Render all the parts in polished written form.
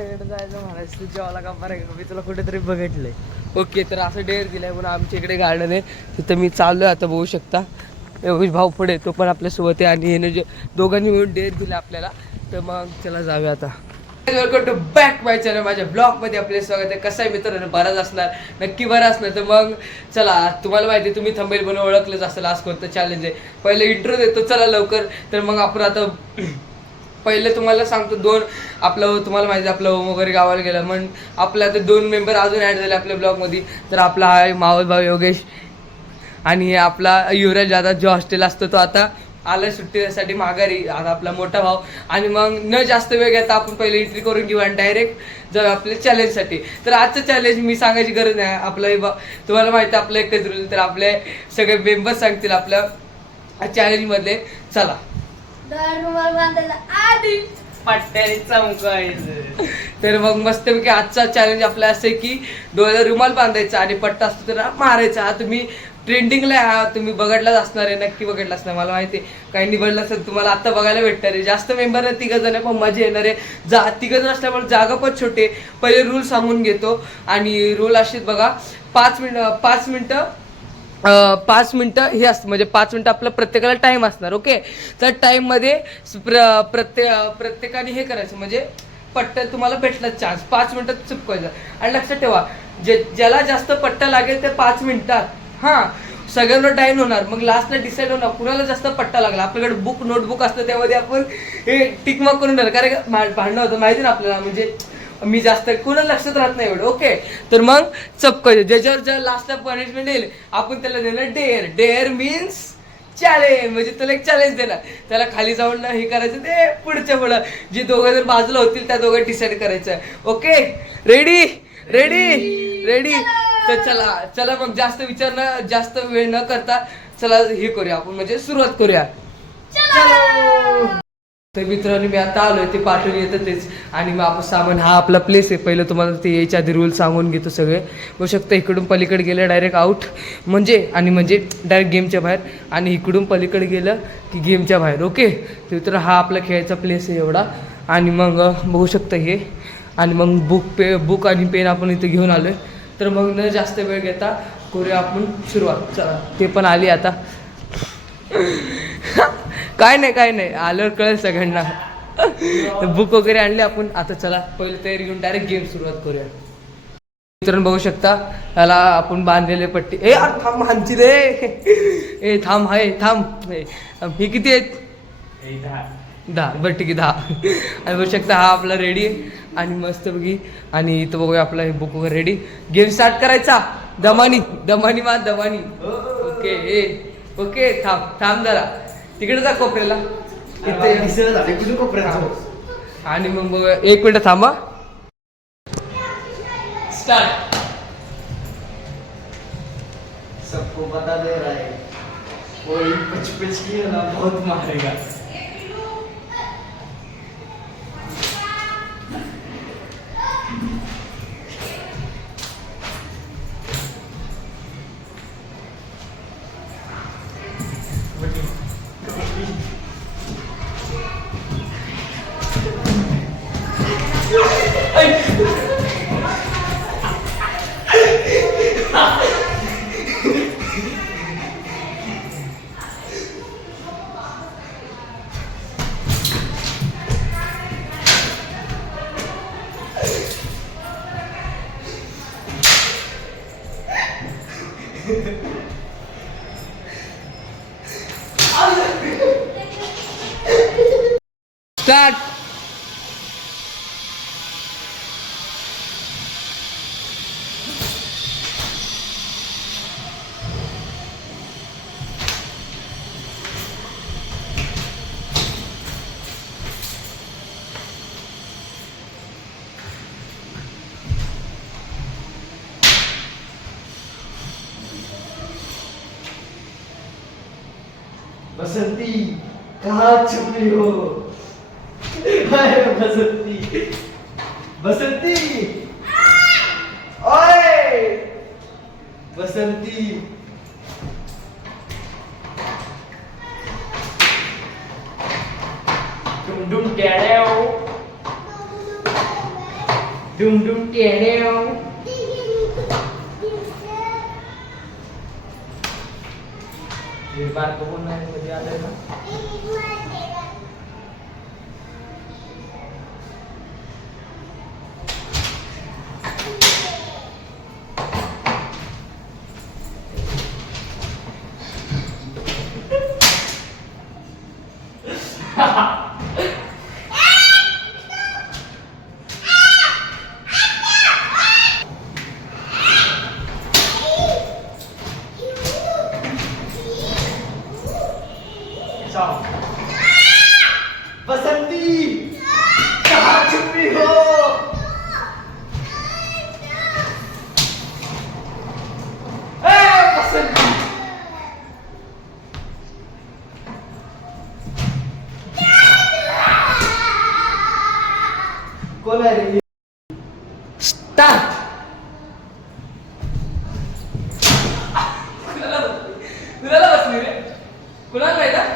सगळं जायचं म्हणायचं जेवायला का बरं मी तुला कुठेतरी बघितलंय. ओके, तर असं डेअर दिलाय म्हणून आमच्या इकडे गार्डन आहे तिथं मी चाललोय आता बघू शकता. योगेश भाऊ पुढे तो पण आपल्यासोबत आहे आणि याने जे दोघांनी मिळून डेअर दिला आपल्याला. तर मग चला जाऊया आता. Welcome to back my channel. माझ्या ब्लॉगमध्ये आपले स्वागत आहे. कसं आहे मित्रांनो, बराच असणार, नक्की बरं असणार. तर मग चला, तुम्हाला माहिती आहे तुम्ही थंबनेल बनवून ओळखलंच असेल आज कोणतं चॅलेंज आहे. पहिले इंट्रो देतो चला लवकर. तर मग आपण आता पहिले तुम्हाला सांगतो आपलं तुम्हाला माहिती आहे आपलं वगैरे गावाला गेलं मग आपल्या आता 2 मेंबर अजून ॲड झाले आपल्या ब्लॉगमध्ये. तर आपला आहे मावस भाऊ योगेश आणि आपला युवराज दादा जो हॉस्टेल असतो तो आता आला सुट्टीसाठी माघारी. आता आपला मोठा भाऊ. आणि मग न जास्त वेळ घेता आपण पहिले एंट्री करून घेऊ आणि डायरेक्ट जाऊ आपल्या चॅलेंजसाठी. तर आजचं चॅलेंज मी सांगायची गरज नाही. आपलं तुम्हाला माहिती आहे आपलं एकच रूल. तर आपले सगळे मेंबर सांगतील आपल्या चॅलेंजमधले. चला पट्ट्याने चमकायचं. तर मग मस्तपैकी आजचा चॅलेंज आपला असं आहे की डोळ्याला रुमाल बांधायचा आणि पट्टा असतो तर मारायचा. हा तुम्ही ट्रेंडिंगला हा तुम्ही बघितलाच असणार आहे, नक्की बघितला असणार. मला माहिती आहे काही निवडलं असेल तुम्हाला आता बघायला भेटणार आहे. जास्त मेंबर आहे 3 जण पण मजा येणार आहे. 3 जण असल्यामुळे जागा पण छोटे. पहिले रूल सांगून घेतो आणि रूल असेच बघा. 5 मिनटं हे असतं म्हणजे 5 मिनटं आपलं प्रत्येकाला टाईम असणार. ओके, तर टाईममध्ये प्रत्येकाने हे करायचं म्हणजे पट्टा तुम्हाला भेटला चान्स 5 मिनटात चुकवायचा. आणि लक्षात ठेवा ज्याला जास्त पट्टा लागेल ते 5 मिनिटात हां सगळ्यांना टाईम होणार. मग लास्टला डिसाईड होणार कुणाला जास्त पट्टा लागला. आपल्याकडे नोटबुक असतं त्यामध्ये आपण हे टिक मार्क करून ठेवलं. कारण भांडणं होतं माहिती ना आपल्याला, म्हणजे मी जास्त कुणाला लक्षात राहत नाही एवढं. ओके, तर मग चपकायचं. ज्याच्यावर लास्टला पनिशमेंट येईल आपण त्याला देणार डेअर मीन्स चॅलेंज. म्हणजे त्याला एक चॅलेंज देणार. त्याला खाली जाऊन हे करायचं ते पुढं जे दोघं जर बाजूला होतील त्या दोघं डिसाईड करायचं. Okay, ready. तर चला मग जास्त वेळ न करता चला हे करूया आपण म्हणजे सुरुवात करूया. तर मित्रांनो मी आता आलोय ते पाठवून येतं तेच. आणि मग आपण सामान हा आपला प्लेस आहे. पहिलं तुम्हाला ते यायच्या आधी रूल सांगून घेतो सगळे. बघू शकता इकडून पलीकडे गेलं डायरेक्ट आउट म्हणजे डायरेक्ट गेमच्या बाहेर. आणि इकडून पलीकडे गेलं की गेमच्या बाहेर. ओके, तर हा आपला खेळायचा प्लेस आहे एवढा. आणि मग बघू शकता हे. आणि मग बुक आणि पेन आपण इथे घेऊन आलोय. तर मग न जास्त वेळ घेता करूया आपण सुरुवात. चला, ते पण आली आता. काय नाही आल्यावर कळेल सगळ्यांना. बुक वगैरे आणले आपण. आता चला पहिले तयारी घेऊन डायरेक्ट गेम सुरुवात करूया. मित्रांनो बघू शकता त्याला आपण बांधलेले पट्टी. थांब हांची रे. थांब हे किती आहेत? 10. बरं ठीक आहे 10. आणि बघू शकता हा आपला रेडी आहे. आणि मस्त बघी. आणि इथं बघूया आपला हे बुक वगैरे रेडी. गेम स्टार्ट करायचा. दमानी. ओके थांब जरा तिकडे जा कोपऱ्याला. आणि मग 1 मिनिट थांबा. स्टार्ट. सबको बता दे रहा है कोई कुछ किया ना बहुत मारेगा. स्टार्ट. बसंती कहाँ छुपी हो? हाय बसंती ओए बसंती. डुम डुम डॅड्याव. डुम डुम टेड्याव. हे बारकं कोण नाही मध्ये आलंय ना. बसंती कहाँ छुपी हो. बसंती कोण आहे रे. स्टार्ट. कुणाला बसली रे. कुणाला नाही ना.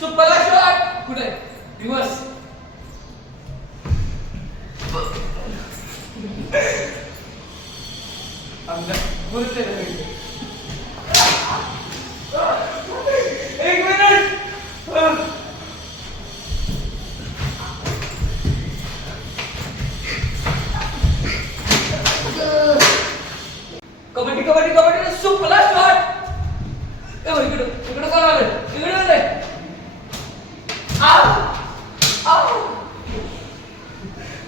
सुपरला शॉट कुठे दिवस. एक मिनिट. कबड्डी कबड्डी कबड्डी सुपरला शॉट. इकडं इकडं कोण आलं. इकडे आलंय.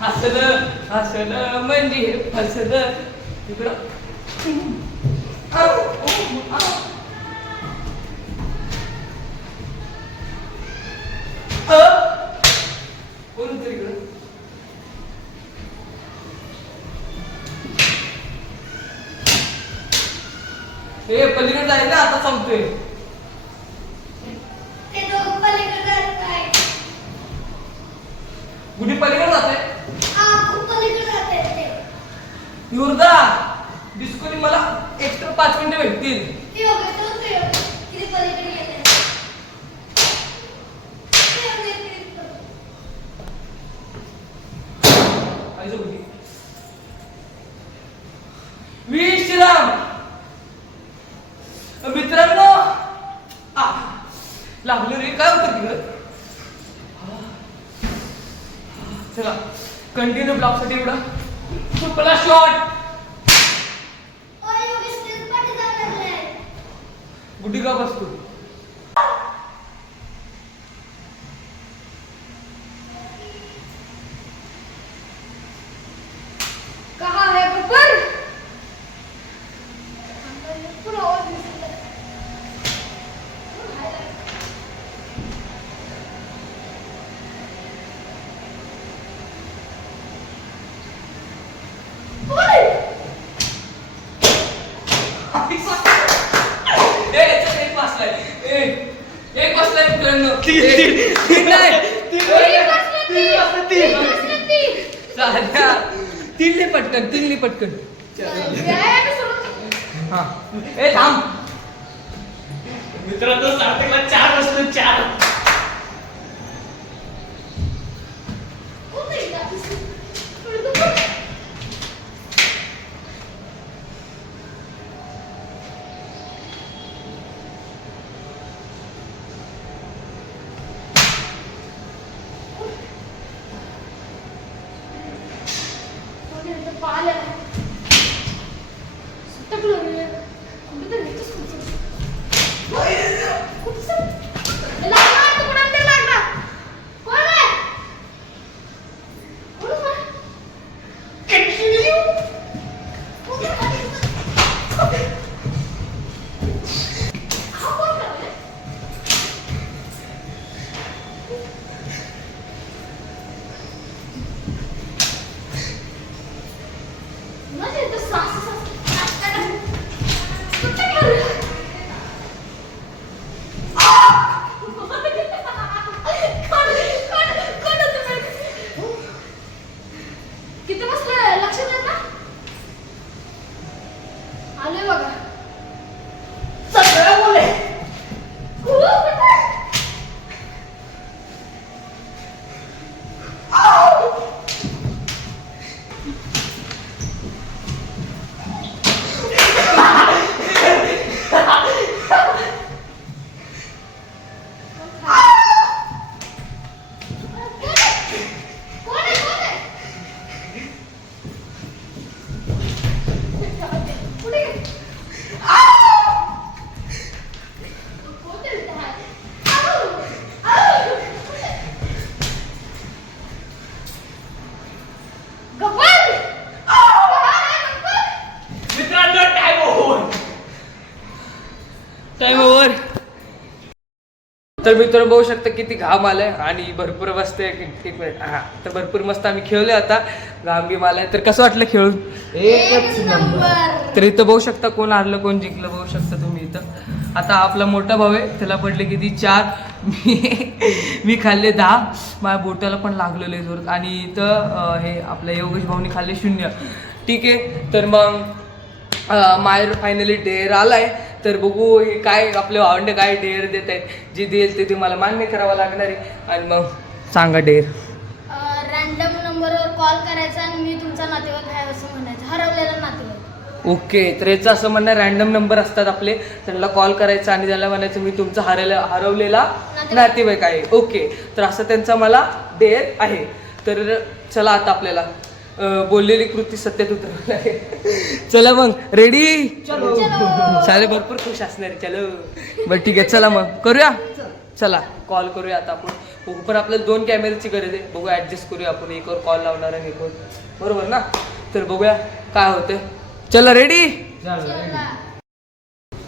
हसलं हसलं म्हणजे फसलं. इकडं कोण तरी इकडं. हे पलीकडे जाईल ना. आता सांगतोय गुढी पलीकडे जाते. युर्दा डिस्कोनी मला एक्स्ट्रा 5 मिनिटं भेटतील. श्रीराम मित्रांनो लागलं रे. काय होतं तिकडं. चला कंटिन्यू ब्लॉक साठी एवढा सुपरला शॉट. गुडी का बसतो. कहाँ है गब्बर. एक बसलाय मित्रांनो. तीन नाही. तीनले पटकन तीनले पटकन. हा ए थांब. मित्रांनो स्टार्टिंगला 4 बसलो. 4 Imagina, tu só. आले बघा. सगळं बोले. कोण आहे? कुठे गेले? कोण आहे इथे? गब्बर! मित्रांनो टाइम ओव्हर. तर मित्रांनो बघू शकता किती घाम आलाय आणि भरपूर मस्त एक मिनिट हा तर भरपूर मस्त आम्ही खेळलोय आता. घाम बिम आलाय. तर कसं वाटलं खेळून? एकच नंबर. तर इथं बघू शकता कोण हारलं कोण जिंकलं बघू शकता तुम्ही इथं. आता आपला मोठा भाऊ आहे त्याला पडले किती 4. मी खाल्ले 10. माझ्या बोटाला पण लागलेलं आहे जोरात. आणि इथं हे आपल्या योगेश भाऊनी खाल्ले 0. ठीक आहे. तर मग मायर फायनली डेअर आलाय. तर बघू हे काय आपले भावंडे काय डेअर देत आहेत. जे देईल ते तुम्हाला मान्य करावं लागणार आहे. आणि मग सांगा डेअर. रॅन्डम नंबरवर कॉल करायचा आणि मी तुमचा नातेवाईक आहे असं म्हणायचं. हरवलेला नातेवाईक. ओके. तर याचं असं म्हणणं रॅन्डम नंबर असतात आपले त्यांना कॉल करायचा आणि त्याला म्हणायचं मी तुमचा हरवलेला नातेवाईक आहे. ओके. तर असं त्यांचा मला डेअर आहे. तर चला आता आपल्याला बोललेली कृती सत्यात उतरवली आहे. चला मग रेडी. चलो. सारे भरपूर खुश असणार आहे. चलो बरं ठीक आहे. चला मग करूया. चला कॉल करूया आता आपण. बघू पण आपल्याला 2 कॅमेऱ्याची गरज आहे. बघू ॲडजस्ट करूया आपण. एकवर कॉल लावणार आणि एकवर बरोबर ना. तर बघूया काय होतं. चला रेडी.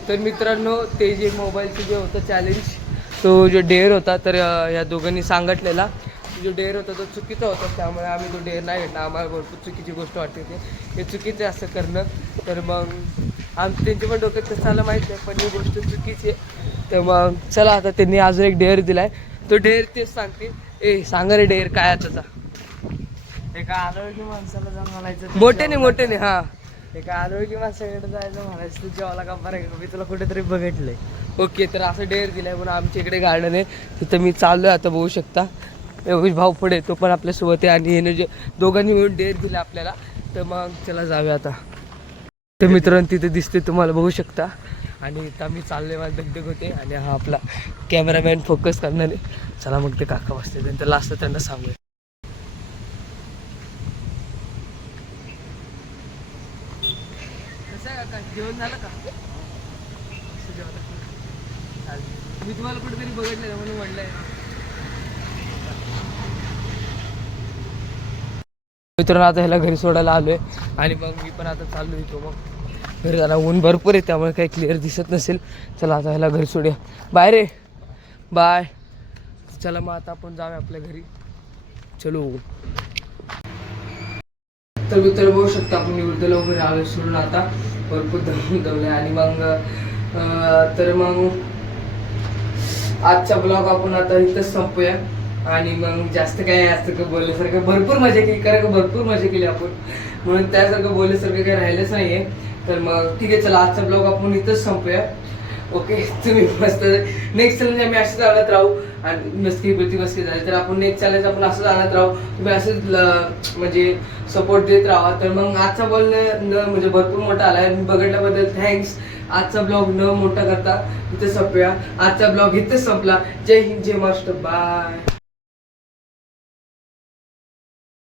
तर मित्रांनो ते जे मोबाईलचं जे होतं चॅलेंज तो जो डेअर होता तर या दोघांनी सांगितलेला जो डेअर होता तो चुकीचा होता. त्यामुळे आम्ही तो डेअर नाही घेतला. आम्हाला भरपूर चुकीची गोष्ट वाटते ते हे चुकीचं आहे असं करणं. तर मग त्यांच्या पण डोक्यात कसं आलं माहीत नाही पण ही गोष्ट चुकीची आहे. तर मग चला आता त्यांनी अजून एक डेअर दिला आहे. तो डेअर तेच सांगते. सांगा रे डेअर काय आहे त्याचा. एका अनोळखी माणसाला जाऊन म्हणायचं. मोठ्याने हां. एका अनोळखी माणसाकडे जायचं म्हणायचं तू जेवायला का बरं मी तुला कुठेतरी बघितलंय. ओके. तर असं डेअर दिलाय म्हणून आमच्या इकडे गार्डन आहे तिथं मी चाललोय आता बघू शकता. योगेश भाऊ पुढे तो पण आपल्यासोबत आहे आणि हे जे दोघांनी मिळून डेअर दिला आपल्याला. तर मग चला जाऊया आता. तर मित्रांनो तिथे दिसते तुम्हाला बघू शकता. आणि इथं मी चाललोय मला दगदग होते आणि हा आपला कॅमेरामॅन फोकस करणार आहे. चला मग ते काका बसते त्यांचं लास्ट त्यांना सांगूया. कसं आहे काका जेवण झालं का? मी तुम्हाला कुठेतरी बघितलं म्हणून म्हणलंय. मित्रांनो आता ह्याला घरी सोडायला आलोय आणि मग मी पण आता चाललो येतो. मग घरी जाणार ऊन भरपूर आहे त्यामुळे काही क्लिअर दिसत नसेल. चला आता ह्याला घरी सोडूया. बाय रे बाय. चला मग आता आपण जाऊया आपल्या घरी. चलो. तर मित्र बघू शकता आपण निवृत्त वगैरे आलोय सोडून आता भरपूर दमलंय. आणि मग तर मग आजचा ब्लॉग आपण आता इथंच संपूया. आणि मग जास्त काय असं बोलल्यासारखं भरपूर मजा केली कारण भरपूर मजा केली आपण म्हणून त्यासारखं बोलल्यासारखं काही राहिलंच नाही आहे. तर मग ठीक आहे चला आजचा ब्लॉग आपण इथंच संपूया. ओके. तुम्ही मस्त नेक्स्ट चॅलेंज आम्ही असंच आणत राहू आणि मस्ती झाली तर आपण नेक्स्ट चॅलेंज आपण असंच आणत राहू. तुम्ही असंच म्हणजे सपोर्ट देत राहा. तर मग आजचा बोलणं म्हणजे भरपूर मोठा आला आहे. बघितल्याबद्दल थँक्स. आजचा ब्लॉग न मोठा करता इथं संपूया. आजचा ब्लॉग इथंच संपला. जय हिंद जय महाराष्ट्र. बाय.